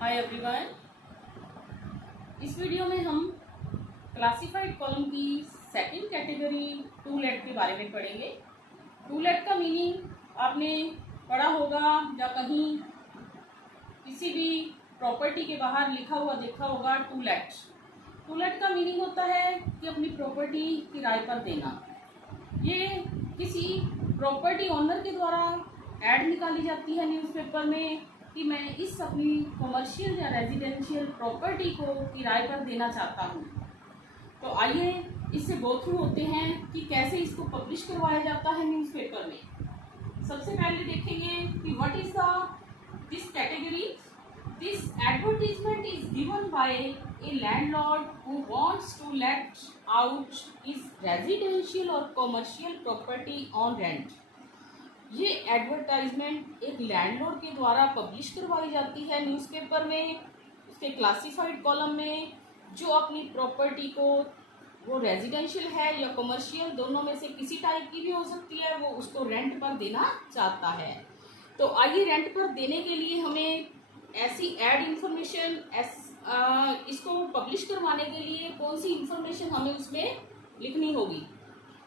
Hi everyone. इस video में हम क्लासिफाइड कॉलम की सेकंड कैटेगरी टू लेट के बारे में पढ़ेंगे। टू लेट का मीनिंग आपने पढ़ा होगा या कहीं किसी भी प्रॉपर्टी के बाहर लिखा हुआ देखा होगा। टू लेट का मीनिंग होता है कि अपनी प्रॉपर्टी किराए पर देना। ये किसी प्रॉपर्टी ओनर के द्वारा ऐड निकाली जाती है न्यूज़पेपर में कि मैं इस अपनी कमर्शियल या रेजिडेंशियल प्रॉपर्टी को किराए पर देना चाहता हूँ। तो आइए इससे गो थ्रू होते हैं कि कैसे इसको पब्लिश करवाया जाता है न्यूज़पेपर में। सबसे पहले देखेंगे कि what is this category. This advertisement is given by a landlord who wants to let out his residential और कमर्शियल प्रॉपर्टी ऑन रेंट। ये एडवर्टाइजमेंट एक लैंडलॉर्ड के द्वारा पब्लिश करवाई जाती है न्यूज़पेपर में, उसके क्लासिफाइड कॉलम में, जो अपनी प्रॉपर्टी को, वो रेजिडेंशियल है या कमर्शियल, दोनों में से किसी टाइप की भी हो सकती है, वो उसको रेंट पर देना चाहता है। तो आइए रेंट पर देने के लिए हमें ऐसी एड इंफॉर्मेशन, इसको पब्लिश करवाने के लिए कौन सी इंफॉर्मेशन हमें उसमें लिखनी होगी।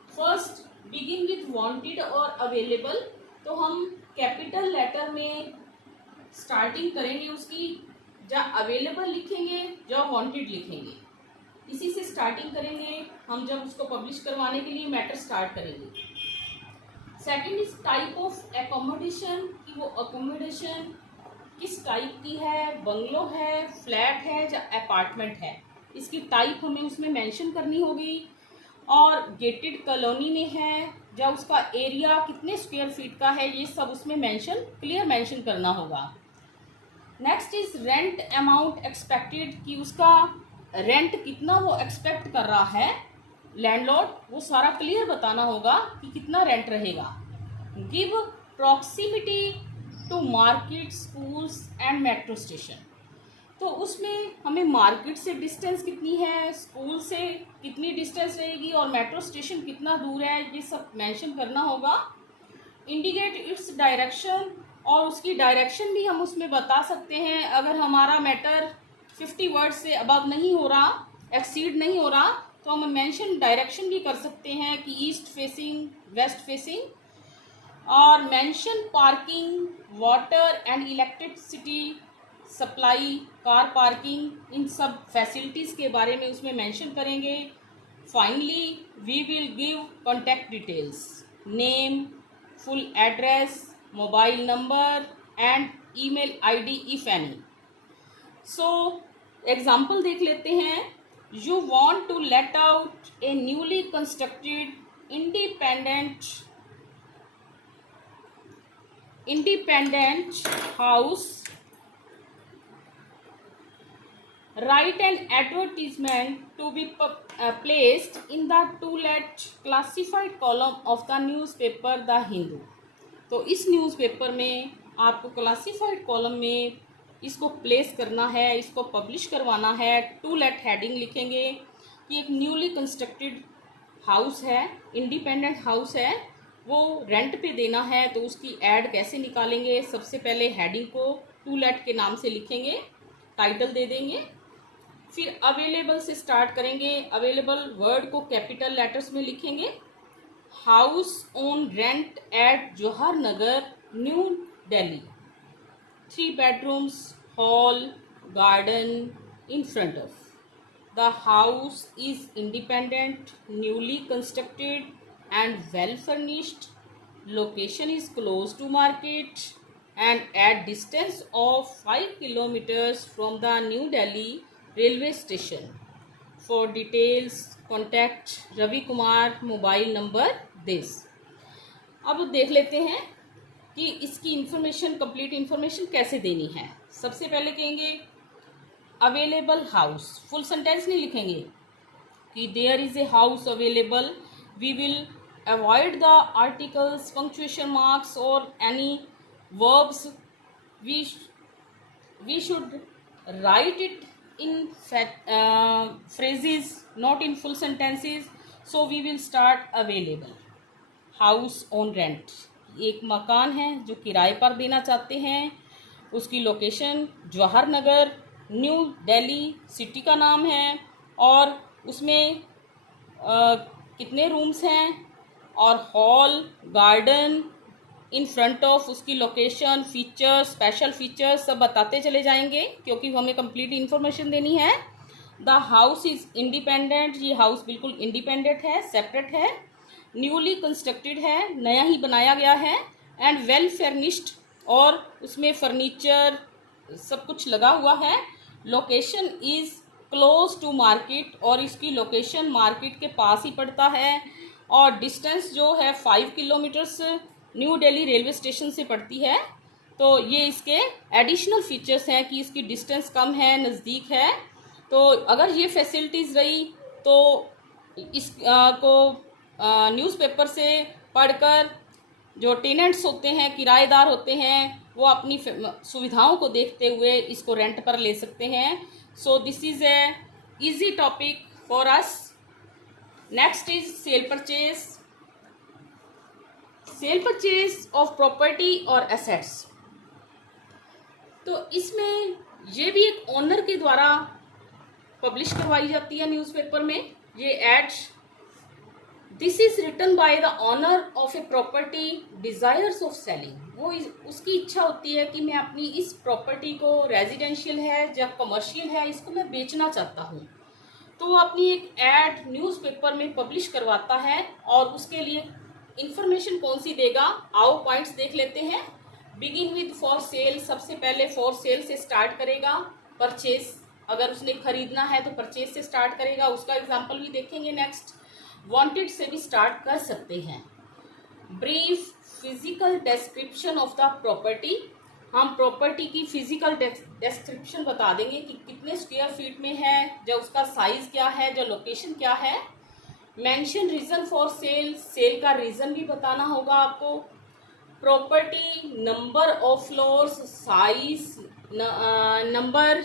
फर्स्ट, बिगिन विथ वांटेड और अवेलेबल। तो हम कैपिटल लेटर में स्टार्टिंग करेंगे उसकी, या अवेलेबल लिखेंगे या वांटेड लिखेंगे, इसी से स्टार्टिंग करेंगे हम जब उसको पब्लिश करवाने के लिए मैटर स्टार्ट करेंगे। Second is type of accommodation, कि वो अकोमोडेशन किस टाइप की है, बंगलो है, फ्लैट है या अपार्टमेंट है, इसकी टाइप हमें उसमें मेंशन करनी होगी। और गेटेड कॉलोनी में है या उसका एरिया कितने स्क्वायर फीट का है, ये सब उसमें क्लियर मेंशन करना होगा। Next is rent amount expected, कि उसका रेंट कितना वो एक्सपेक्ट कर रहा है लैंडलॉर्ड, वो सारा क्लियर बताना होगा कि कितना रेंट रहेगा। Give proximity to market, schools and metro station. तो उसमें हमें मार्केट से डिस्टेंस कितनी है, स्कूल से कितनी डिस्टेंस रहेगी और मेट्रो स्टेशन कितना दूर है, ये सब मेंशन करना होगा। इंडिकेट इट्स डायरेक्शन, और उसकी डायरेक्शन भी हम उसमें बता सकते हैं। अगर हमारा मैटर 50 वर्ड से अबव नहीं हो रहा, एक्सीड नहीं हो रहा, तो हम मेंशन डायरेक्शन भी कर सकते हैं कि ईस्ट फेसिंग, वेस्ट फेसिंग। और mention parking, water and electricity supply, car parking, इन सब फैसिलिटीज़ के बारे में उसमें मेंशन करेंगे। Finally we will give contact details, name, full address, mobile number and email ID if any. So example देख लेते हैं। You want to let out a newly constructed independent house. Write an advertisement to be placed in the to-let classified column of the newspaper The Hindu. तो इस newspaper में आपको classified column में इसको place करना है, इसको पब्लिश करवाना है। टू लेट हेडिंग लिखेंगे कि एक न्यूली कंस्ट्रक्टेड हाउस है, इंडिपेंडेंट हाउस है, वो रेंट पे देना है। तो उसकी ऐड कैसे निकालेंगे, सबसे पहले हेडिंग को टू लेट के नाम से लिखेंगे, टाइटल दे देंगे। फिर अवेलेबल से स्टार्ट करेंगे। अवेलेबल वर्ड को कैपिटल लेटर्स में लिखेंगे। House on rent at Jawahar Nagar, New Delhi, 3 bedrooms, hall, garden in front of. The house is independent, newly constructed and well furnished. Location is close to market and at distance of 5 kilometers from the New Delhi railway station. For details contact Ravi Kumar, mobile number this. अब देख लेते हैं कि इसकी information, complete information कैसे देनी है। सबसे पहले कहेंगे अवेलेबल हाउस, फुल सेंटेंस नहीं लिखेंगे कि there is a house available. We will avoid the articles, punctuation marks or any verbs. We should write it in phrases, not in full sentences. So we will start available. House on rent, एक मकान है जो किराए पर देना चाहते हैं। उसकी location Jawahar Nagar New Delhi city का नाम है, और उसमें कितने रूम्स हैं, और hall, garden, in front of उसकी लोकेशन, फीचर्स, स्पेशल फीचर्स सब बताते चले जाएंगे क्योंकि हमें कंप्लीट इन्फॉर्मेशन देनी है। द हाउस इज़ इंडिपेंडेंट, ये हाउस बिल्कुल इंडिपेंडेंट है, सेपरेट है, न्यूली कंस्ट्रक्टेड है, नया ही बनाया गया है, एंड वेल फर्निश्ड, और उसमें फर्नीचर सब कुछ लगा हुआ है। Location is close to market, और इसकी लोकेशन मार्केट के पास ही पड़ता है, और डिस्टेंस जो है 5 kilometres new Delhi railway station से पड़ती है। तो ये इसके एडिशनल फीचर्स हैं कि इसकी डिस्टेंस कम है, नज़दीक है। तो अगर ये फैसिलिटीज़ रही तो इस को न्यूज़पेपर से पढ़कर जो टेनेंट्स होते हैं, किराएदार होते हैं, वो अपनी सुविधाओं को देखते हुए इसको रेंट पर ले सकते हैं। So this is a easy topic for us. Next is sale purchase. Cell purchase of property और एसेट्स। तो इसमें ये भी एक ओनर के द्वारा पब्लिश करवाई जाती है न्यूज़पेपर में ये ads. This is written by the owner of a property desires of selling. वो उसकी इच्छा होती है कि मैं अपनी इस प्रॉपर्टी को, रेजिडेंशियल है या कमर्शियल है, इसको मैं बेचना चाहता हूँ, तो वो अपनी एक एड न्यूज़पेपर में पब्लिश करवाता है। और उसके लिए इंफॉर्मेशन कौन सी देगा, आओ पॉइंट्स देख लेते हैं। बिगिन विद फॉर सेल, सबसे पहले फॉर सेल से स्टार्ट करेगा। परचेज, अगर उसने खरीदना है तो परचेज से स्टार्ट करेगा, उसका एग्जाम्पल भी देखेंगे नेक्स्ट। वांटेड से भी स्टार्ट कर सकते हैं। Brief physical description of the property, हम प्रॉपर्टी की फिजिकल डिस्क्रिप्शन बता देंगे कि कितने स्क्वायर फीट में है, जो उसका साइज क्या है, जो लोकेशन क्या है। Mention reason for sale, sale का रीजन भी बताना होगा आपको। Property, number of floors, size, number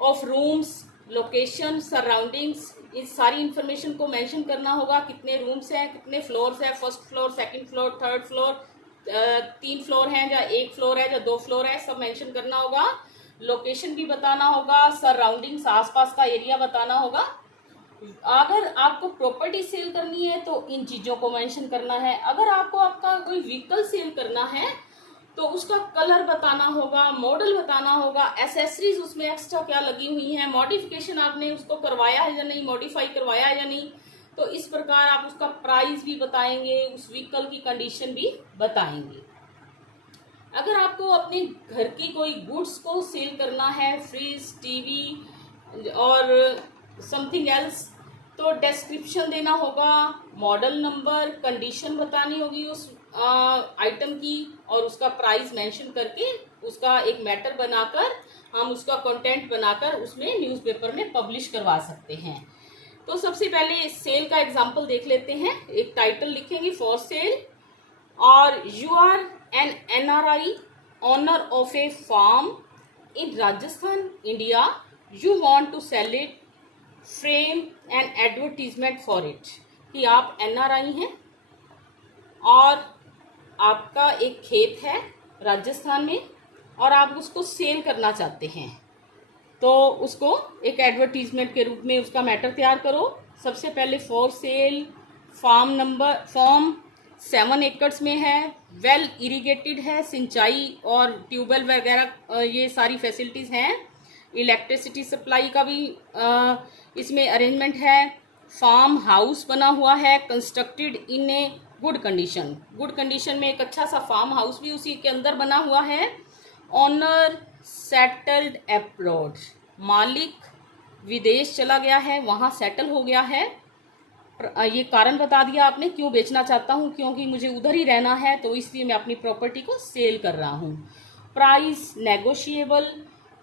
of rooms, location, surroundings, इस सारी इंफॉर्मेशन को मेंशन करना होगा। कितने रूम्स हैं, कितने फ्लोर्स हैं, first floor, second floor, third floor, 3 floor हैं या 1 फ्लोर है या 2 फ्लोर है, सब मेंशन करना होगा। लोकेशन भी बताना होगा, सराउंडिंग्स, आसपास का एरिया बताना होगा। अगर आपको प्रॉपर्टी सेल करनी है तो इन चीज़ों को मेंशन करना है। अगर आपको आपका कोई व्हीकल सेल करना है तो उसका कलर बताना होगा, मॉडल बताना होगा, एसेसरीज उसमें एक्स्ट्रा क्या लगी हुई हैं, मॉडिफिकेशन आपने उसको करवाया है या नहीं, मॉडिफाई करवाया है या नहीं। तो इस प्रकार आप उसका प्राइस भी बताएंगे, उस व्हीकल की कंडीशन भी बताएंगे। अगर आपको अपने घर की कोई गुड्स को सेल करना है, फ्रिज, टीवी और समथिंग एल्स, तो डिस्क्रिप्शन देना होगा, मॉडल नंबर, कंडीशन बतानी होगी उस आइटम की, और उसका प्राइस मेंशन करके उसका एक मैटर बनाकर हम उसका कंटेंट बनाकर उसमें न्यूज़पेपर में पब्लिश करवा सकते हैं। तो सबसे पहले सेल का एग्जांपल देख लेते हैं। एक टाइटल लिखेंगे फॉर सेल, और you are an NRI owner of a farm in Rajasthan, India, you want to sell it, frame an advertisement for it. कि आप NRI हैं और आपका एक खेत है राजस्थान में और आप उसको सेल करना चाहते हैं, तो उसको एक एडवर्टीजमेंट के रूप में उसका मैटर तैयार करो। सबसे पहले फॉर सेल, फॉर्म 7 एकड़ में है, वेल इरिगेटेड है, सिंचाई और ट्यूबवेल वगैरह ये सारी फैसिलिटीज़ हैं। इलेक्ट्रिसिटी सप्लाई का भी इसमें अरेंजमेंट है। फार्म हाउस बना हुआ है, constructed in a good condition, good condition में एक अच्छा सा फार्म हाउस भी उसी के अंदर बना हुआ है। ऑनर सेटल्ड अब्रॉड, मालिक विदेश चला गया है, वहाँ सेटल हो गया है। ये कारण बता दिया आपने क्यों बेचना चाहता हूँ, क्योंकि मुझे उधर ही रहना है, तो इसलिए मैं अपनी प्रॉपर्टी को सेल कर रहा हूँ। प्राइस नेगोशिएबल,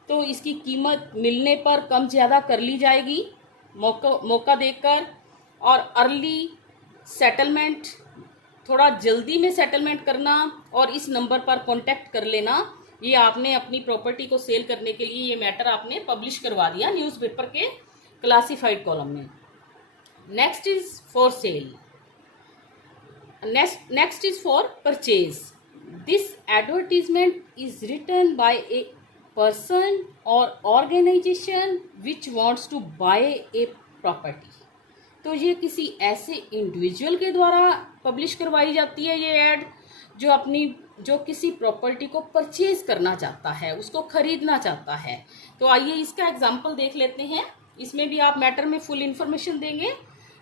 तो इसकी कीमत मिलने पर कम ज़्यादा कर ली जाएगी मौका देकर। और अर्ली सेटलमेंट, थोड़ा जल्दी में सेटलमेंट करना और इस नंबर पर कांटेक्ट कर लेना। ये आपने अपनी प्रॉपर्टी को सेल करने के लिए ये मैटर आपने पब्लिश करवा दिया न्यूज़पेपर के क्लासिफाइड कॉलम में। Next is for sale, next is for purchase. This advertisement is written by a person और organization which wants to buy a property. तो ये किसी ऐसे इंडिविजुअल के द्वारा पब्लिश करवाई जाती है ये ऐड जो किसी प्रॉपर्टी को परचेज करना चाहता है, उसको खरीदना चाहता है। तो आइए इसका एग्जांपल देख लेते हैं। इसमें भी आप मैटर में फुल इंफॉर्मेशन देंगे।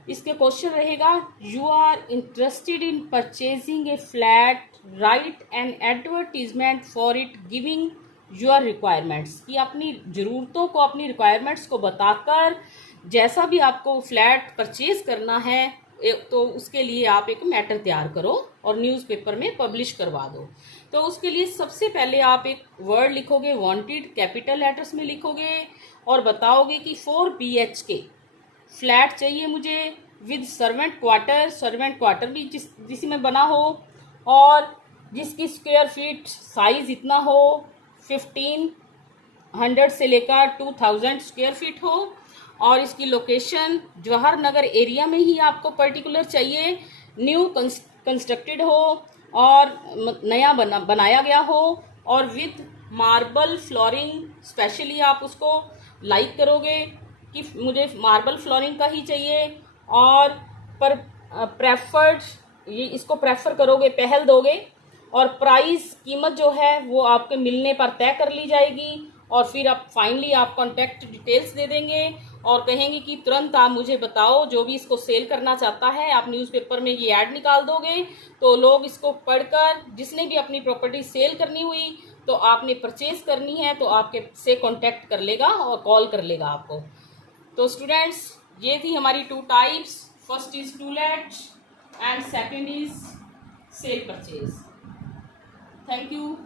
इसके क्वेश्चन रहेगा, you are interested in purchasing a flat, write an advertisement for it giving your requirements, कि अपनी ज़रूरतों को, अपनी रिक्वायरमेंट्स को बताकर जैसा भी आपको फ्लैट परचेज करना है तो उसके लिए आप एक मैटर तैयार करो और न्यूज़पेपर में पब्लिश करवा दो। तो उसके लिए सबसे पहले आप एक वर्ड लिखोगे, वांटेड कैपिटल लेटर्स में लिखोगे और बताओगे कि 4 BHK फ्लैट चाहिए मुझे विद सर्वेंट क्वार्टर भी जिसी में बना हो और जिसकी स्क्वायर फीट साइज इतना हो 1500 से लेकर 2000 स्क्वायर फीट हो और इसकी लोकेशन जवाहर नगर एरिया में ही आपको पर्टिकुलर चाहिए, न्यू कंस्ट्रक्टेड हो और नया बनाया गया हो और विद मार्बल फ्लोरिंग। स्पेशली आप उसको लाइक करोगे कि मुझे मार्बल फ्लोरिंग का ही चाहिए और पर प्रेफर्ड, ये इसको प्रेफर करोगे, पहल दोगे और प्राइस कीमत जो है वो आपके मिलने पर तय कर ली जाएगी और फिर आप फाइनली आप कॉन्टैक्ट डिटेल्स दे देंगे और कहेंगे कि तुरंत आप मुझे बताओ, जो भी इसको सेल करना चाहता है। आप न्यूज़पेपर में ये ऐड निकाल दोगे तो लोग इसको पढ़कर, जिसने भी अपनी प्रॉपर्टी सेल करनी हुई तो आपने परचेज करनी है तो आपके से कांटेक्ट कर लेगा और कॉल कर लेगा आपको। तो स्टूडेंट्स, ये थी हमारी 2 types. First is to let and second is sale purchase. Thank you.